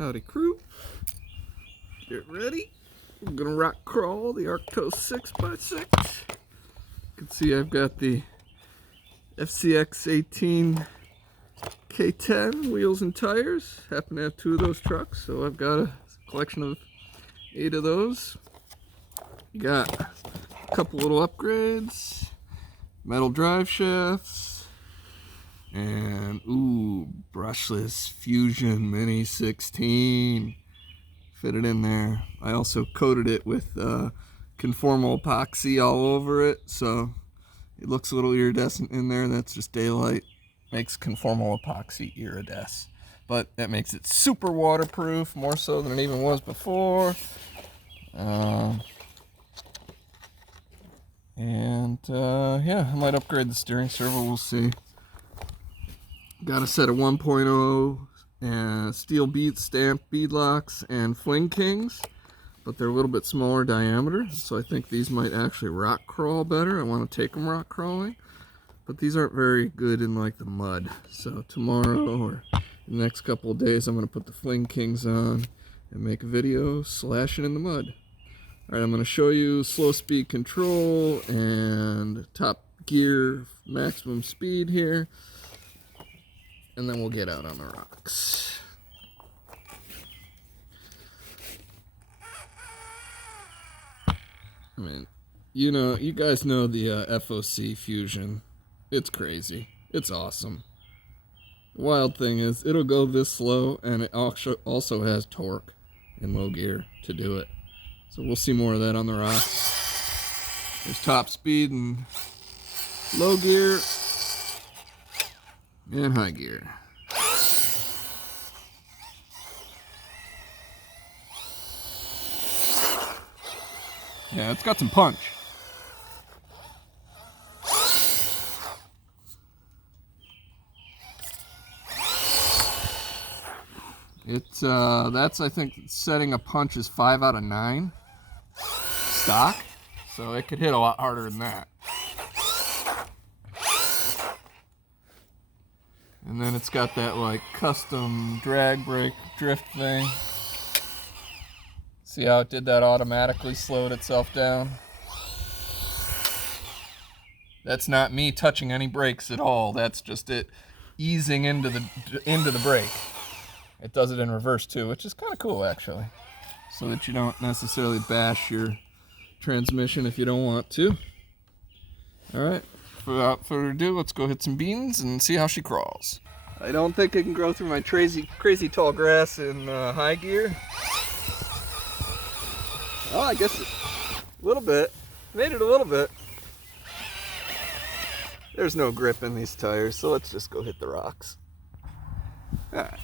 Howdy crew, get ready. We're gonna rock crawl the ARKTOS 6x6. You can see I've got the FCX18 K10 wheels and tires. Happen to have 2 of those trucks, so I've got a collection of 8 of those. You got a couple little upgrades, metal drive shafts, and brushless FUSION-16 fitted in there. I also coated it with conformal epoxy all over it, so it looks a little iridescent in there. That's just daylight. Makes conformal epoxy iridescent, but that makes it super waterproof, more so than it even was before. Yeah, I might upgrade the steering servo, we'll see. Got a set of 1.0 steel stamped bead locks and fling kings, but they're a little bit smaller diameter, so I think these might actually rock crawl better. I want to take them rock crawling, but these aren't very good in like the mud. So tomorrow or the next couple of days, I'm going to put the fling kings on and make a video slashing in the mud. Alright, I'm going to show you slow speed control and top gear maximum speed here, and then we'll get out on the rocks. I mean, you guys know the FOC Fusion. It's crazy. It's awesome. The wild thing is, it'll go this slow, and it also has torque in low gear to do it. So we'll see more of that on the rocks. There's top speed and low gear and high gear. Yeah, it's got some punch. That's, I think, setting a punch is 5 out of 9 stock, so it could hit a lot harder than that. And then it's got that like custom drag brake drift thing. See how it did that automatically, slowed itself down? That's not me touching any brakes at all. That's just it easing into the brake. It does it in reverse too, which is kind of cool actually, so that you don't necessarily bash your transmission if you don't want to. Alright, without further ado, let's go hit some beans and see how she crawls. I don't think I can grow through my crazy tall grass in high gear. Oh, I guess a little bit. Made it a little bit. There's no grip in these tires, so let's just go hit the rocks. Alright.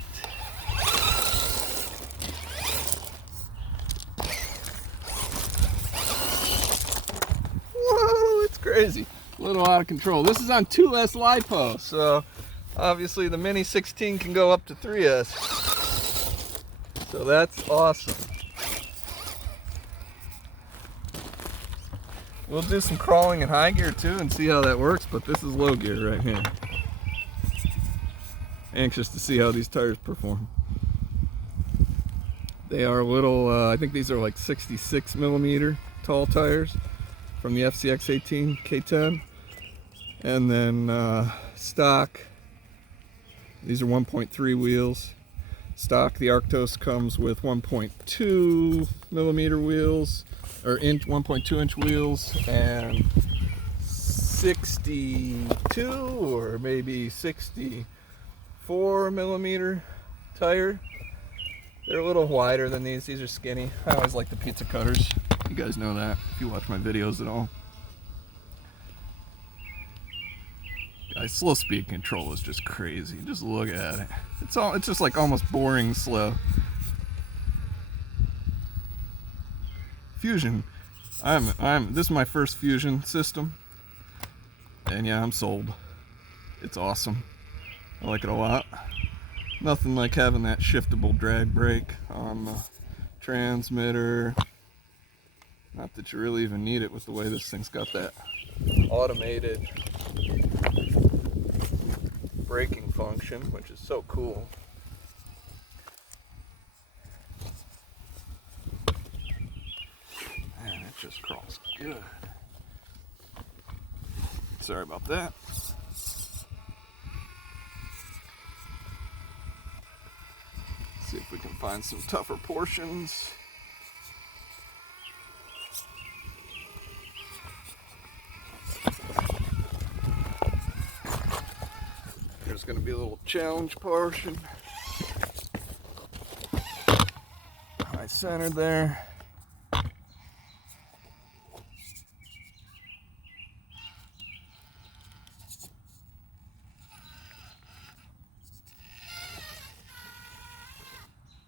Whoa, it's crazy. A little out of control. This is on 2S LiPo, so obviously the Mini 16 can go up to 3S. So that's awesome. We'll do some crawling in high gear too and see how that works, but this is low gear right here. Anxious to see how these tires perform. They are a little, I think these are like 66 millimeter tall tires from the FCX18 K10. And then stock, these are 1.3 wheels. Stock, the ARKTOS comes with 1.2 millimeter wheels, or 1.2 inch wheels, and 62 or maybe 64 millimeter tire. They're a little wider than these. These are skinny. I always like the pizza cutters. You guys know that if you watch my videos at all. Guys, slow speed control is just crazy. Just look at it. It's just like almost boring slow. Fusion. This is my first Fusion system. And yeah, I'm sold. It's awesome. I like it a lot. Nothing like having that shiftable drag brake on the transmitter. Not that you really even need it with the way this thing's got that automated braking function, which is so cool. crawls good. Sorry about that. See if we can find some tougher portions. There's going to be a little challenge portion. High centered there.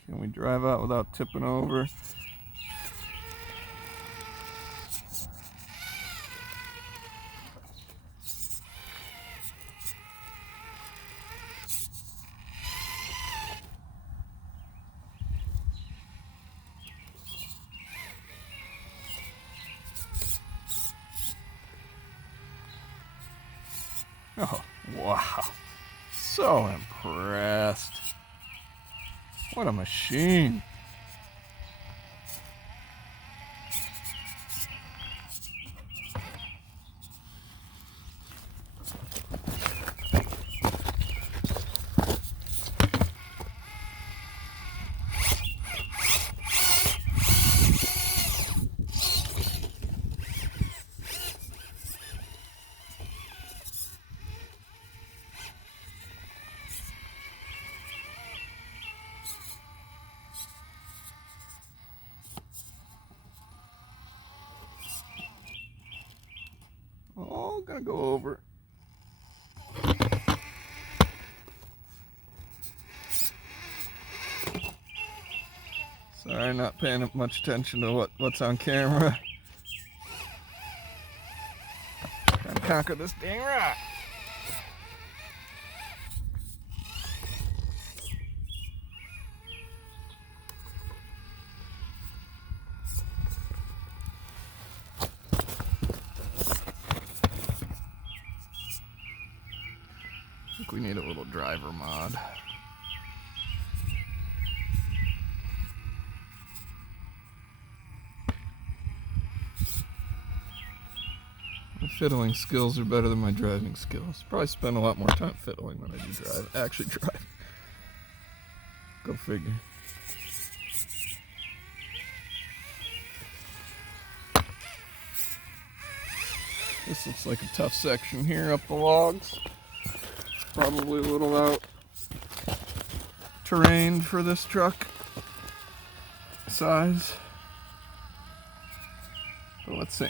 Can we drive out without tipping over? Oh, wow. So impressed. What a machine. Oh, gonna go over. Sorry, not paying much attention to what's on camera. Trying to conquer this dang rock. I think we need a little driver mod. My fiddling skills are better than my driving skills. Probably spend a lot more time fiddling than I do actually drive. Go figure. This looks like a tough section here up the logs. Probably a little out terrain for this truck size. But let's see.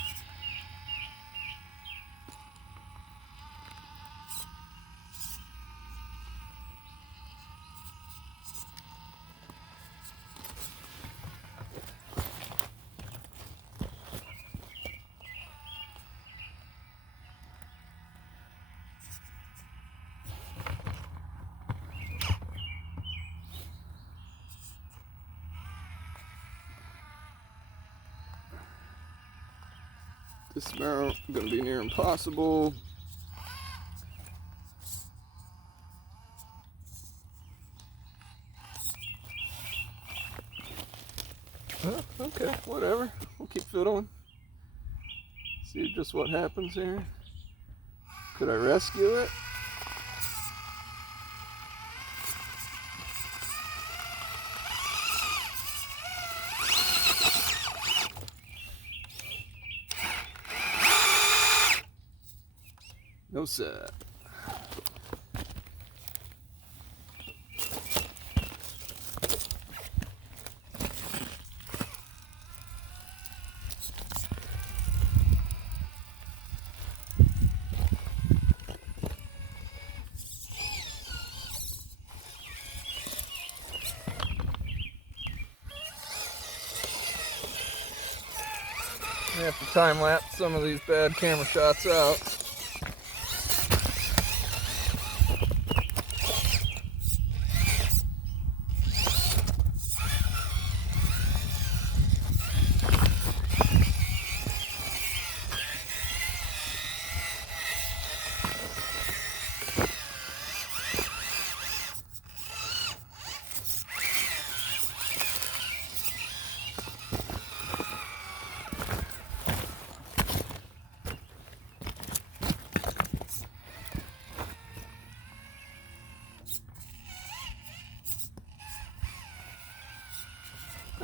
Dismount, gonna be near impossible. Oh, okay, whatever. We'll keep fiddling. See just what happens here. Could I rescue it? No sir. I have to time lapse some of these bad camera shots out.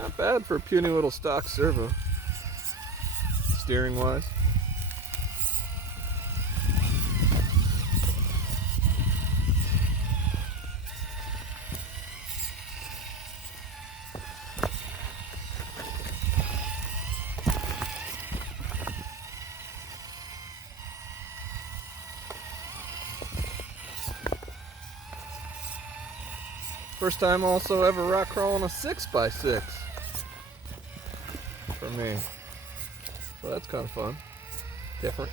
Not bad for a puny little stock servo, steering wise. First time also ever rock crawling a 6x6 for me. So that's kind of fun. Different.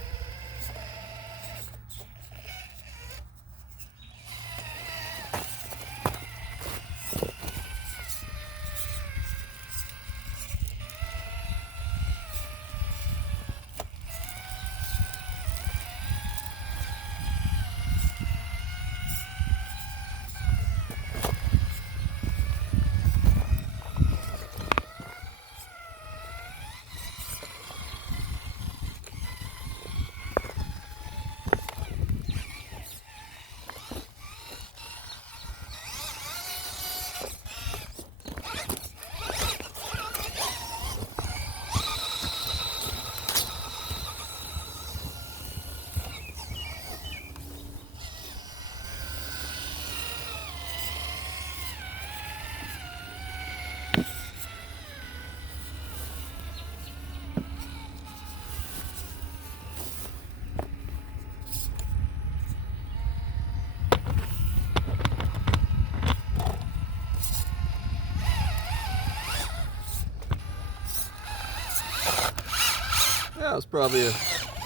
That was probably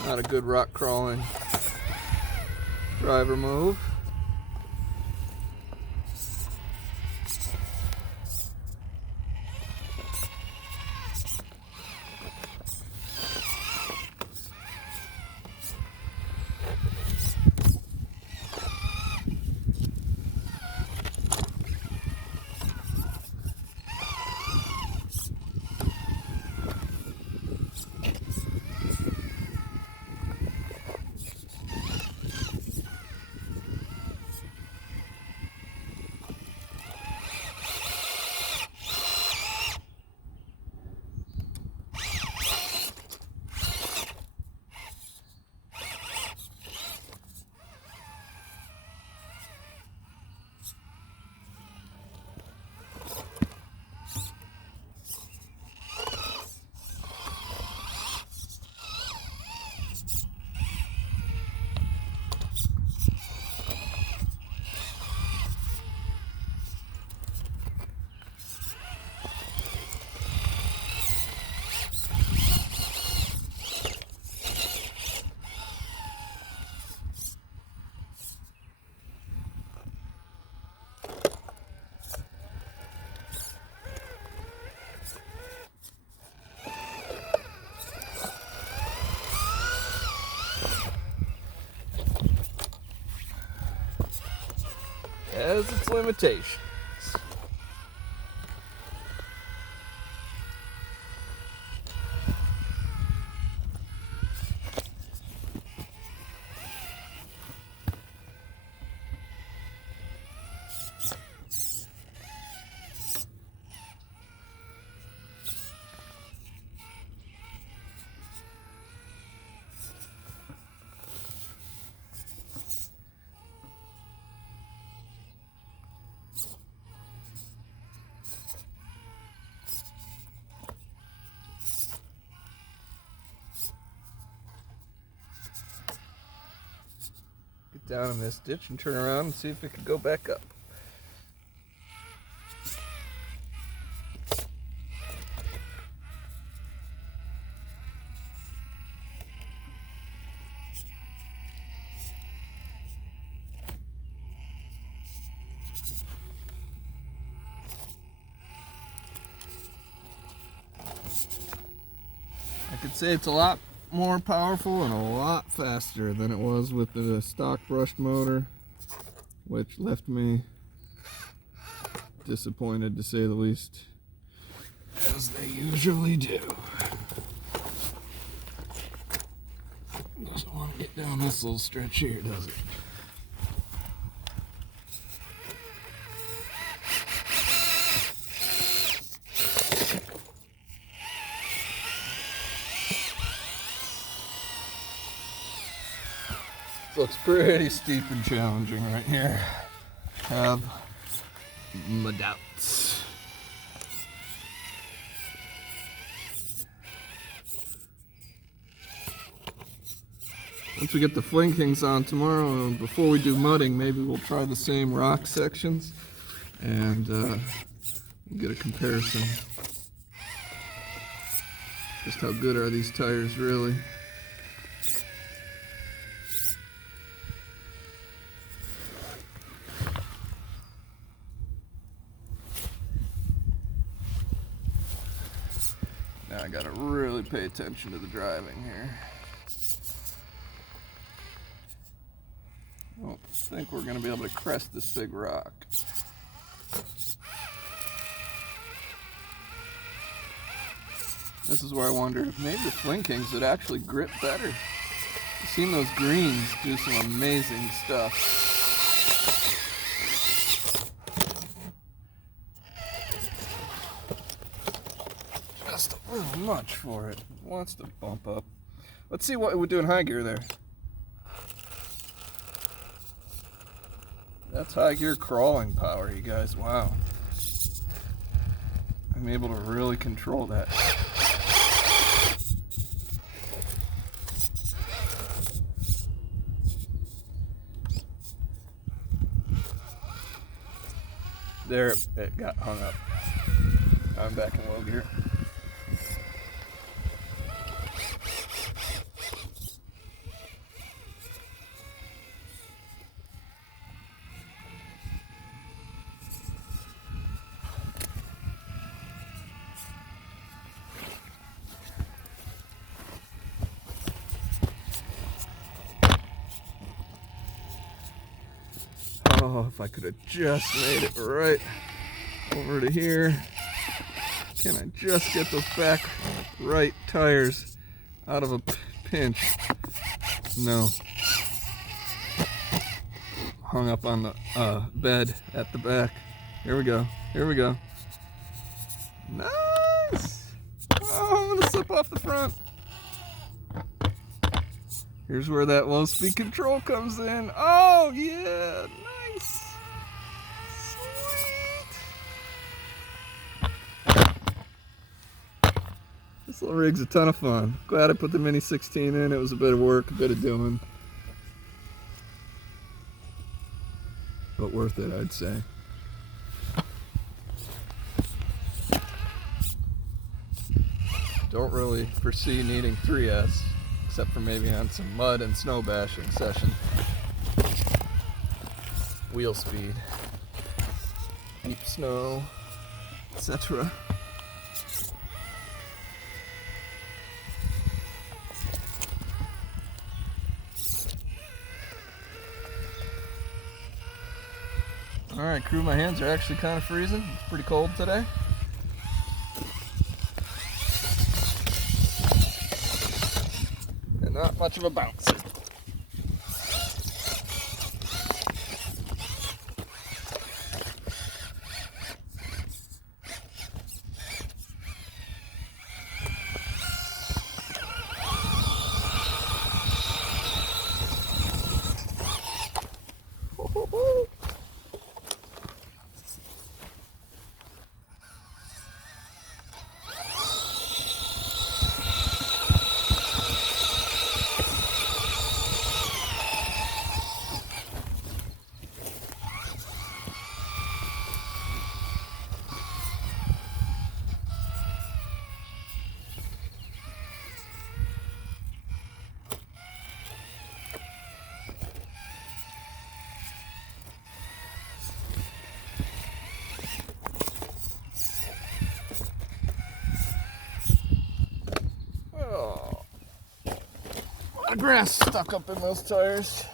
not a good rock crawling driver move. Has its limitations. Get down in this ditch and turn around and see if it can go back up. I could say it's a lot more powerful and a lot faster than it was with the stock brushed motor, which left me disappointed to say the least, as they usually do. Doesn't want to get down this little stretch here, does it? Looks pretty steep and challenging right here. Have my doubts. Once we get the Fling Kings on tomorrow, before we do mudding, maybe we'll try the same rock sections and we'll get a comparison. Just how good are these tires really? Now I gotta really pay attention to the driving here. I don't think we're gonna be able to crest this big rock. This is where I wonder if maybe the Fling Kings would actually grip better. I've seen those greens do some amazing stuff. Just a little much for it. It wants to bump up. Let's see what it would do in high gear there. That's high gear crawling power, you guys. Wow. I'm able to really control that. There, it got hung up. I'm back in low gear. Oh, if I could have just made it right over to here. Can I just get those back right tires out of a pinch? No. Hung up on the bed at the back. Here we go. Here we go. Nice! Oh, I'm gonna slip off the front. Here's where that low speed control comes in. Oh, yeah! Nice! Sweet! This little rig's a ton of fun. Glad I put the Mini 16 in. It was a bit of work, a bit of doing. But worth it, I'd say. Don't really foresee needing 3S, except for maybe on some mud and snow bashing session. Wheel speed, deep snow, etc. Alright, crew, my hands are actually kind of freezing. It's pretty cold today. And not much of a bounce. Grass stuck up in those tires.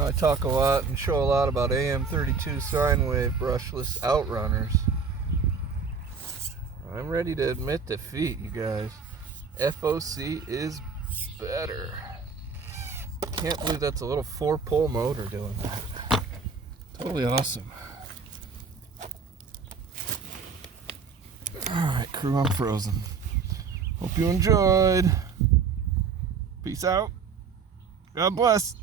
know I talk a lot and show a lot about AM32 sine wave brushless outrunners. I'm ready to admit defeat, you guys. FOC is better. Can't believe that's a little 4-pole motor doing that. Totally awesome. Alright, crew, I'm frozen. Hope you enjoyed. Peace out. God bless.